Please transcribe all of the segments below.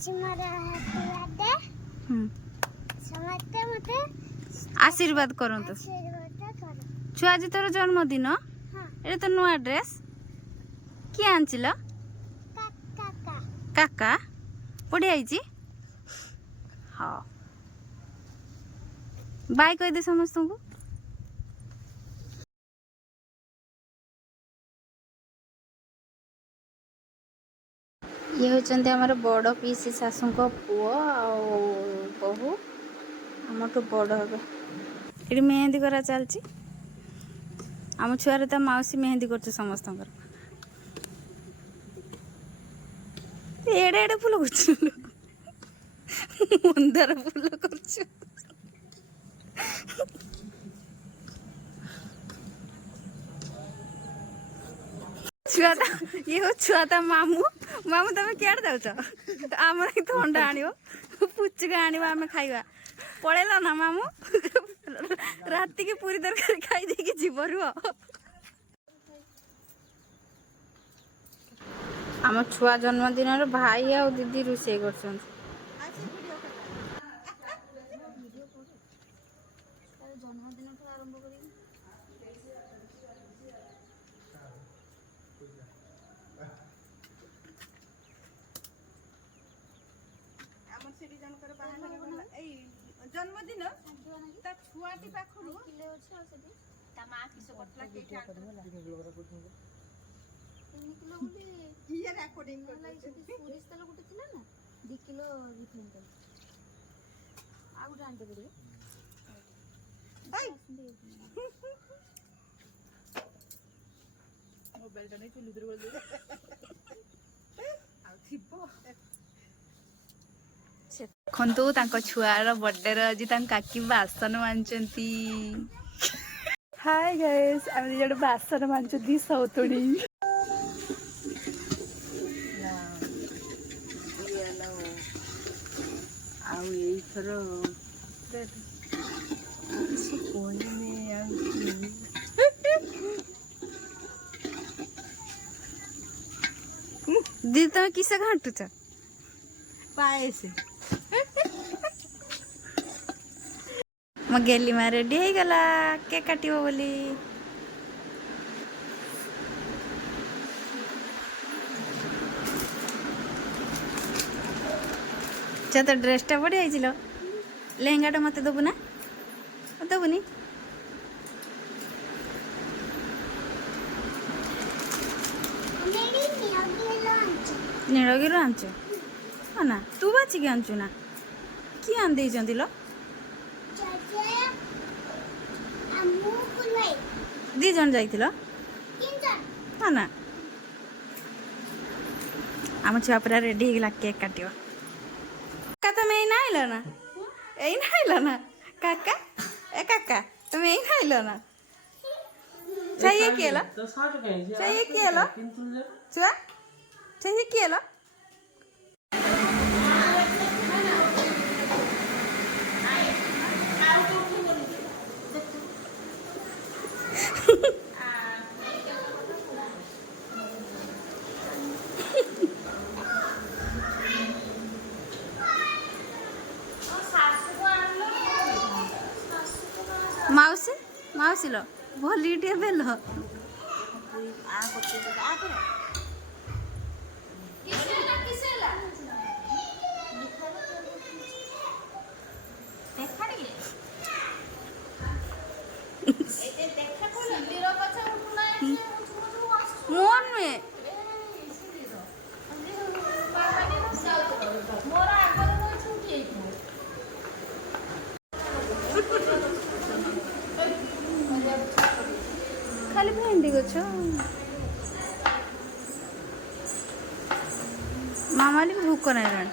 समझते मते आशीर्वाद करंतु छुआ आज तोर जन्मदिन ये तो नुआ ड्रेस किए आंचिल काका बढ़िया आई हाँ बाय कह दे समस्त को ये होचंते हमारे बड़ पीसी शाशु को पुओ बहु हमठू बड़ हे ये मेहंदी करा चलची आम छुआरे तो मौसी मेहंदी कर समस्त एड़े एड़े फुल कर मंदार फुल कर छुआता ये हो छुआता मामू मामू तुम क्या जाऊच आम थंडा आण पुचुका आम खाइबा पड़ेला ना मामू राति की पूरी तरकारी खाई देकी जीव रुह आम छुआ जन्मदिन भाई आ दीदी रोषे कर जन्मदिन छुआटी पाखरु ता मां किस करतला केठी आंतला 3 किलो बोली ये रेकॉर्डिंग कर पुलिस तले गुटे थिला ना 2 किलो रिफाइन तेल आ गुटे आंते पड़िबे बाय मोबाइल टा नहीं चुली दर बोल दे आ थिबो देखु छुआर बर्थडे आज काकी बासन मानचंती हाय गाइस आम जो बासन मानचंती सौतुणी दी तुम किस घाटुच पाए मो गेली मा रेडी हो गला केक काटिबो बोली तो ड्रेसटा बढ़िया आइल लेहेंगाटा मत दबु ना दबुनी नीलगिरी आंच हाँ ना तू बाचिक आंचु ना किए आन देइचंती लो दी जन जाइथिलो हाँ ना आम छुआ पूरा रेडी हो गला केक काटिबो काका तुम यही आइल ना यही आइल ना काका ए काका तुम यही आइल ना चाहिए किए लो चाहिए किए लो छुआ चाहिए किए लो माउसी माउसी लो भली टे बेल मोहन में खाली भेंडी गछ मामाली भूख नहीं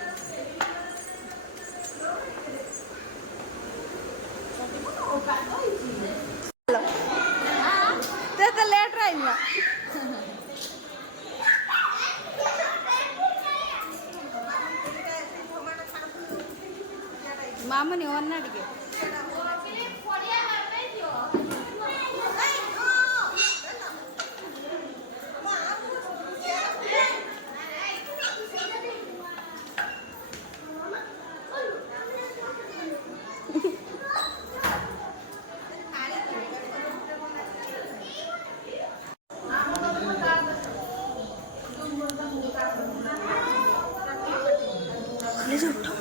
तो लेट रहा मामूनी ओना टिके झोपतो